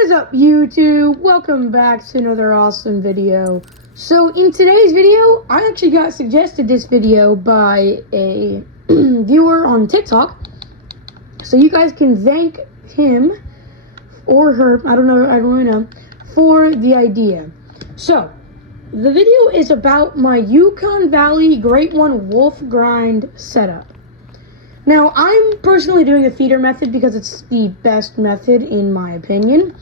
What is up, YouTube? Welcome back to another awesome video. So in today's video, I actually got suggested this video by a viewer on TikTok. So you guys can thank him or her, I don't really know, for the idea. So the video is about my Yukon Valley Great One Wolf Grind setup. Now, I'm personally doing the feeder method because it's the best method in my opinion.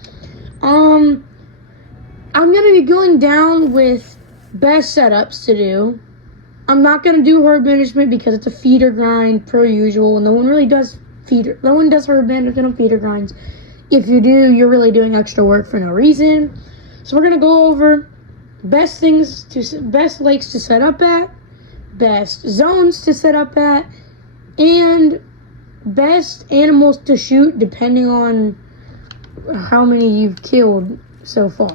I'm going to be going down with best setups to do. I'm not going to do herd management because it's a feeder grind per usual, and no one really does feeder. No one does herd management on feeder grinds. If you do, you're really doing extra work for no reason. So we're going to go over best lakes to set up at, best zones to set up at, and best animals to shoot depending on how many you've killed so far.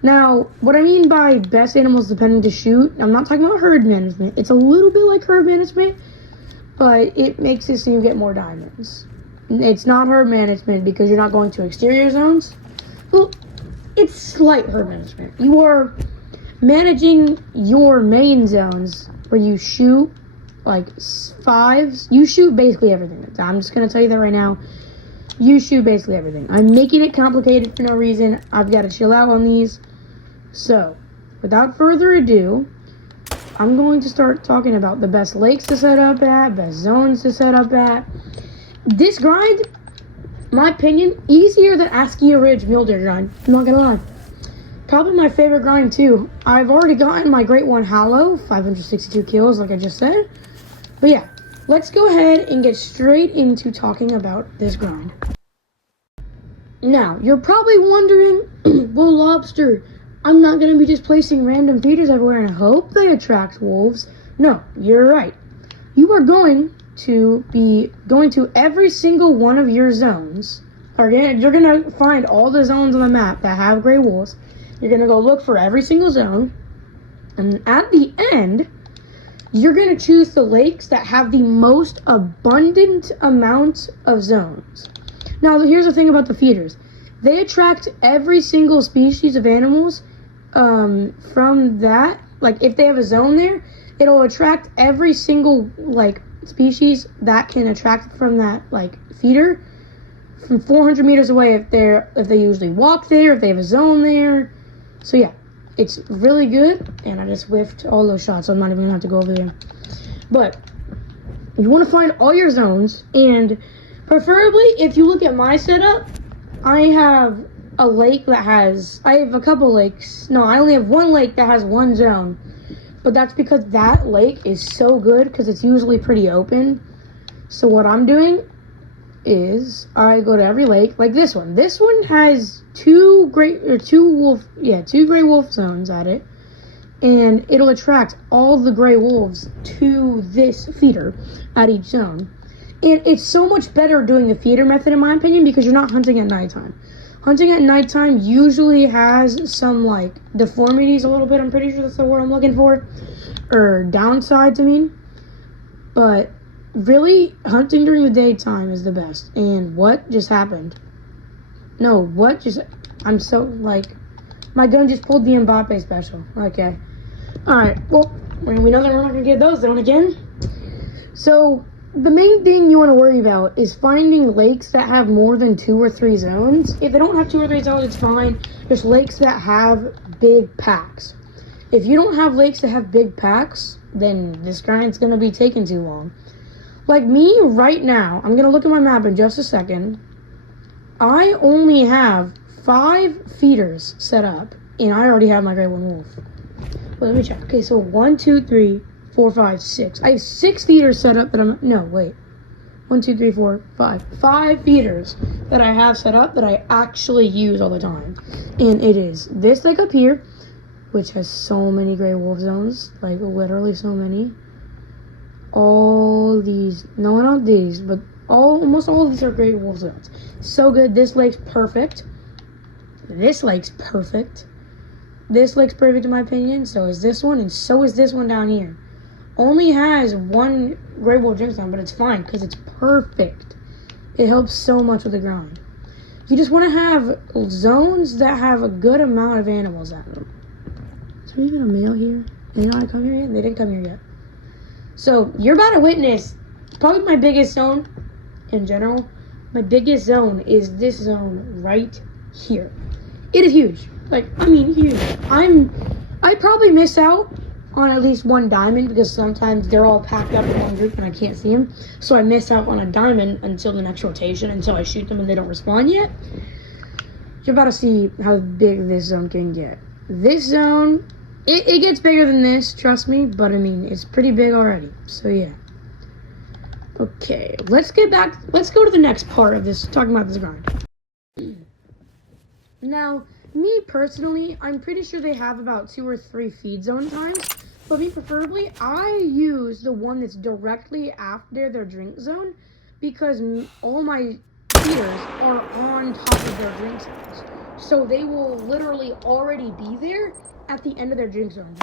Now, what I mean by best animals depending to shoot, I'm not talking about herd management. It's a little bit like herd management, but it makes it so you get more diamonds. It's not herd management because you're not going to exterior zones. Well, it's slight herd management. You are managing your main zones where you shoot like fives. You shoot basically everything. I'm just going to tell you that right now. You shoot basically everything. I'm making it complicated for no reason. I've got to chill out on these. So, without further ado, I'm going to start talking about the best lakes to set up at, best zones to set up at. This grind, my opinion, easier than Askia Ridge Mule Deer grind. I'm not going to lie. Probably my favorite grind too. I've already gotten my Great One Hollow, 562 kills like I just said. But yeah, let's go ahead and get straight into talking about this grind. Now, you're probably wondering, well, Lobster, I'm not going to be just placing random feeders everywhere and hope they attract wolves. No, you're right. You are going to be going to every single one of your zones. You're going to find all the zones on the map that have gray wolves. You're going to go look for every single zone. And at the end, you're going to choose the lakes that have the most abundant amount of zones. Now, here's the thing about the feeders. They attract every single species of animals from that. Like, if they have a zone there, it'll attract every single, like, species that can attract from that, like, feeder from 400 meters away if they usually walk there, if they have a zone there. So, yeah. It's really good, and I just whiffed all those shots, so I'm not even going to have to go over there. But you want to find all your zones, and preferably, if you look at my setup, I have a lake that has, I have a couple lakes. No, I only have one lake that has one zone, but that's because that lake is so good, because it's usually pretty open. So what I'm doing is I go to every lake, like this one. This one has two gray wolf zones at it, and it'll attract all the gray wolves to this feeder at each zone. And it's so much better doing the feeder method in my opinion because you're not hunting at nighttime. Hunting at nighttime usually has some like deformities a little bit. I'm pretty sure that's the word I'm looking for, or downsides I mean. But really, hunting during the daytime is the best. And what just happened? No, what just... I'm so, like... My gun just pulled the Mbappe special. Okay. Alright, well, we know that we're not going to get those done again. So, the main thing you want to worry about is finding lakes that have more than 2 or 3 zones. If they don't have 2 or 3 zones, it's fine. Just lakes that have big packs. If you don't have lakes that have big packs, then this grind's going to be taking too long. Like me right now, I'm going to look at my map in just a second. I only have 5 feeders set up, and I already have my Great One Wolf. Well, let me check. Okay, so 1, 2, 3, 4, 5, 6. I have 6 feeders set up that I'm... No, wait. 1, 2, 3, 4, 5. 5 feeders that I have set up that I actually use all the time. And it is this lake up here, which has so many Gray Wolf zones. Like, literally so many. All these, no, not these, but almost all of these are Great Wolf zones. So good. This lake's perfect. This lake's perfect. This lake's perfect in my opinion. So is this one, and so is this one down here. Only has 1 Great Wolf drink zone, but it's fine because it's perfect. It helps so much with the grind. You just want to have zones that have a good amount of animals at them. Is there even a male here? They not come here yet? They didn't come here yet. So you're about to witness probably my biggest zone in general. My biggest zone is this zone right here. It is huge. Like, I mean, huge. I probably miss out on at least one diamond because sometimes they're all packed up in one group and I can't see them. So I miss out on a diamond until the next rotation, until I shoot them and they don't respawn yet. You're about to see how big this zone can get. This zone, it gets bigger than this, trust me, but I mean, it's pretty big already. So yeah. Okay, let's go to the next part of this, talking about this grind. Now, me personally, I'm pretty sure they have about 2 or 3 feed zone times, but me preferably, I use the one that's directly after their drink zone because all my feeders are on top of their drink zones. So they will literally already be there at the end of their drink zone.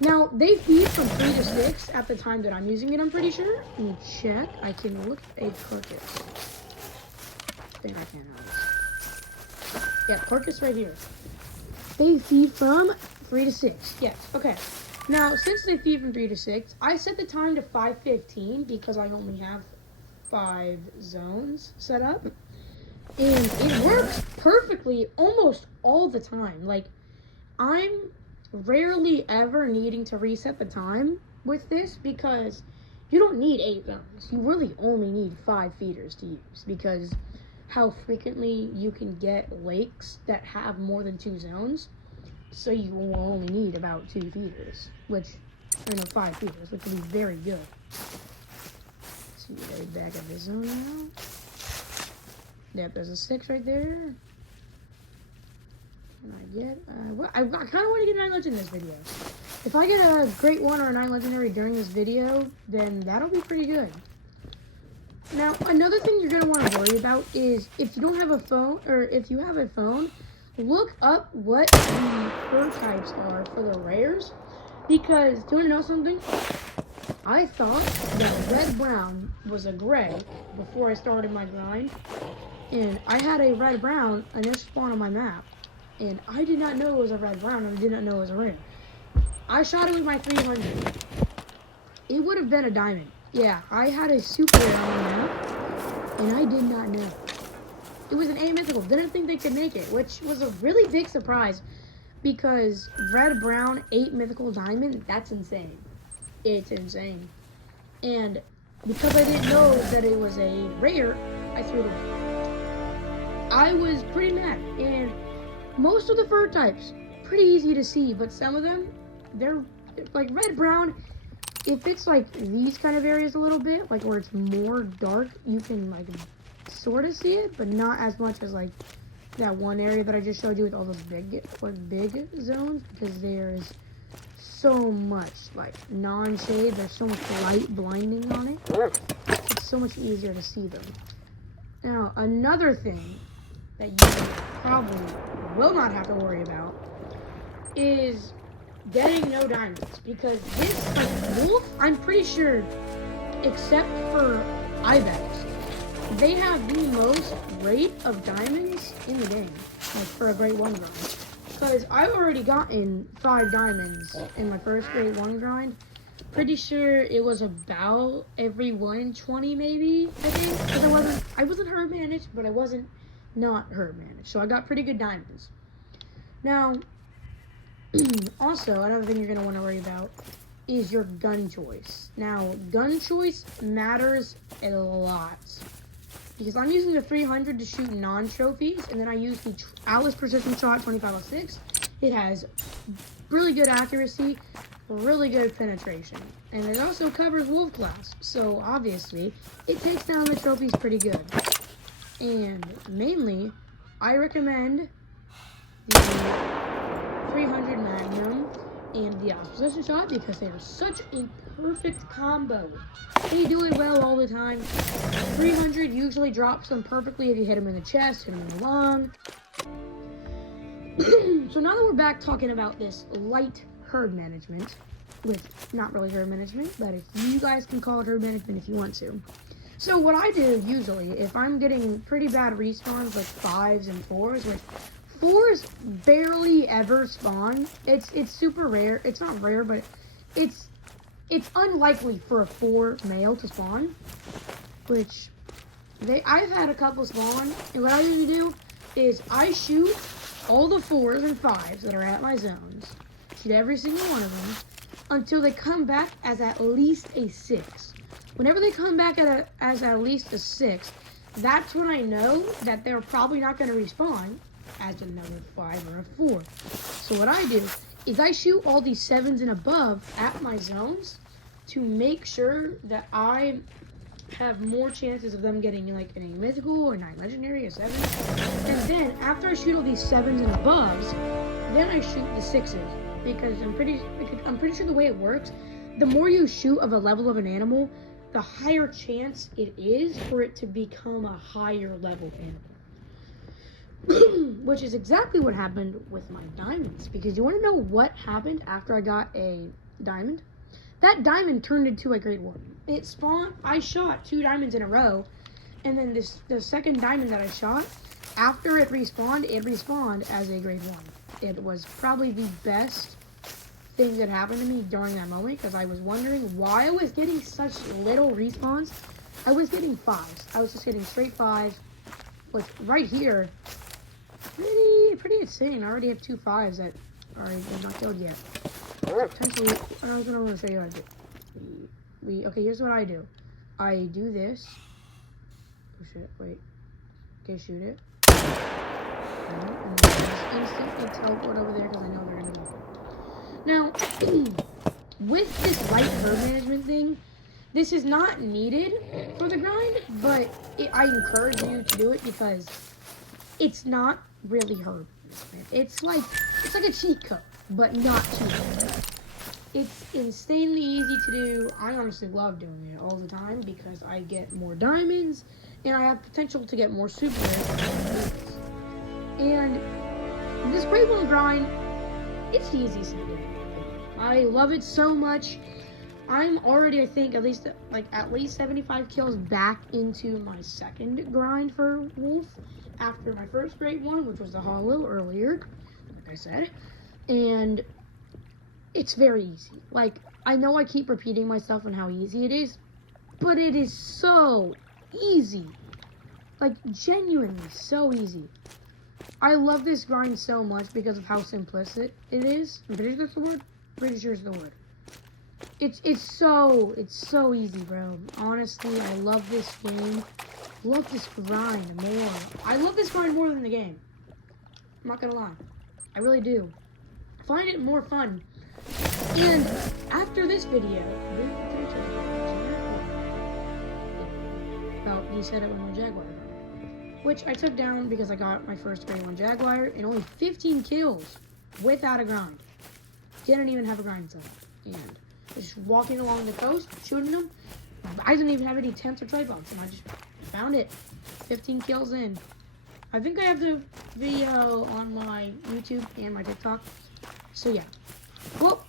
Now, they feed from 3 to 6 at the time that I'm using it, I'm pretty sure. Let me check. I can look at a carcass. I think I can have this. Yeah, carcass right here. They feed from 3 to 6. Yes, okay. Now, since they feed from 3 to 6, I set the time to 5:15 because I only have 5 zones set up. And it works perfectly almost all the time. Like, I'm rarely ever needing to reset the time with this because you don't need 8 zones. You really only need 5 feeders to use because how frequently you can get lakes that have more than 2 zones. So you will only need about 2 feeders, 5 feeders, which will be very good. Let's see, right back at this zone now. Yep, there's a 6 right there. And I get, I kind of want to get 9 legend in this video. If I get a great one or a 9 legendary during this video, then that'll be pretty good. Now, another thing you're going to want to worry about is if you don't have a phone, or if you have a phone, look up what the fur types are for the rares. Because, do you want to know something? I thought that red-brown was a gray before I started my grind. And I had a red-brown initial spawn on my map. And I did not know it was a red-brown, and I did not know it was a rare. I shot it with my 300. It would have been a diamond. Yeah, I had a super rare on my map, and I did not know. It was an A mythical. Didn't think they could make it, which was a really big surprise. Because red-brown 8 mythical diamond, that's insane. It's insane. And because I didn't know that it was a rare, I threw it away. I was pretty mad, and most of the fur types, pretty easy to see, but some of them, they're like red-brown. If it's like these kind of areas a little bit, like where it's more dark, you can like sort of see it, but not as much as like that one area that I just showed you with all those big zones, because there's so much like non-shade, there's so much light blinding on it. It's so much easier to see them. Now, another thing that you probably will not have to worry about is getting no diamonds, because this, like, wolf, I'm pretty sure, except for Ibex, they have the most rate of diamonds in the game, like, for a grade 1 grind. Because I've already gotten 5 diamonds in my first grade 1 grind. Pretty sure it was about every 120 maybe, I think, because I wasn't herb managed, but I wasn't not herb managed, so I got pretty good diamonds. Now, also, another thing you're going to want to worry about is your gun choice. Now, gun choice matters a lot. Because I'm using the 300 to shoot non-trophies, and then I use the Atlas Precision Shot 2506. It has really good accuracy, really good penetration. And it also covers Wolf Class, so obviously, it takes down the trophies pretty good. And mainly, I recommend the 300 Magnum and the Precision Shot because they are such a perfect combo. They do it well all the time. 300 usually drops them perfectly if you hit them in the chest, hit them in the lung. So now that we're back talking about this light herd management, with not really herd management, but if you guys can call it herd management if you want to. So what I do usually, if I'm getting pretty bad respawns like 5s and 4s, which 4s barely ever spawn. It's super rare. It's not rare, but it's unlikely for a 4 male to spawn. Which I've had a couple spawn, and what I usually do is I shoot all the 4s and 5s that are at my zones, shoot every single one of them until they come back as at least a 6. Whenever they come back as at least a 6, that's when I know that they're probably not going to respawn as another 5 or a 4. So what I do is I shoot all these 7s and above at my zones to make sure that I have more chances of them getting like a mythical or 9 legendary or 7. And then after I shoot all these 7s and aboves, then I shoot the 6s because I'm pretty sure the way it works, the more you shoot of a level of an animal, the higher chance it is for it to become a higher level animal. Which is exactly what happened with my diamonds. Because you want to know what happened after I got a diamond? That diamond turned into a grade 1. It spawned, I shot 2 diamonds in a row, and then the second diamond that I shot, after it respawned as a grade 1. It was probably the best thing that happened to me during that moment, because I was wondering why I was getting such little respawns. I was getting 5s. I was just getting straight 5s. But right here, pretty insane. I already have 2 5s that are not killed yet. Potentially, I was going to show you how to do. Okay, here's what I do. I do this. Oh shit, wait. Okay, shoot it. And then just instantly teleport over there because I know they're going to be. Now, with this light herb management thing, this is not needed for the grind, but I encourage you to do it because it's not really herb. It's like a cheat code, but not cheat code. It's insanely easy to do. I honestly love doing it all the time because I get more diamonds and I have potential to get more super rares. And this grade 1 grind, it's the easiest thing to do. I love it so much. I'm already, I think, at least 75 kills back into my second grind for Wolf after my first grade 1, which was the Hollow earlier, like I said. And it's very easy. Like, I know I keep repeating myself on how easy it is, but it is so easy. Like, genuinely so easy. I love this grind so much because of how simplistic it is. I'm pretty sure that's the word. Pretty sure it's the word. It's so easy, bro. Honestly, I love this game. Love this grind more. I love this grind more than the game. I'm not gonna lie. I really do. I find it more fun. And after this video, about he said it with my Jaguar, which I took down because I got my first grade 1 Jaguar and only 15 kills without a grind. Didn't even have a grind set. And just walking along the coast, shooting them. I didn't even have any tents or tripods, and I just found it. 15 kills in. I think I have the video on my YouTube and my TikTok. So yeah. Well,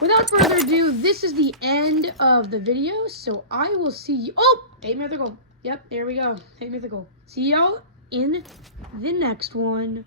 without further ado, this is the end of the video. So I will see you. Oh, 8 mythical. Yep, there we go. 8 mythical. See y'all in the next one.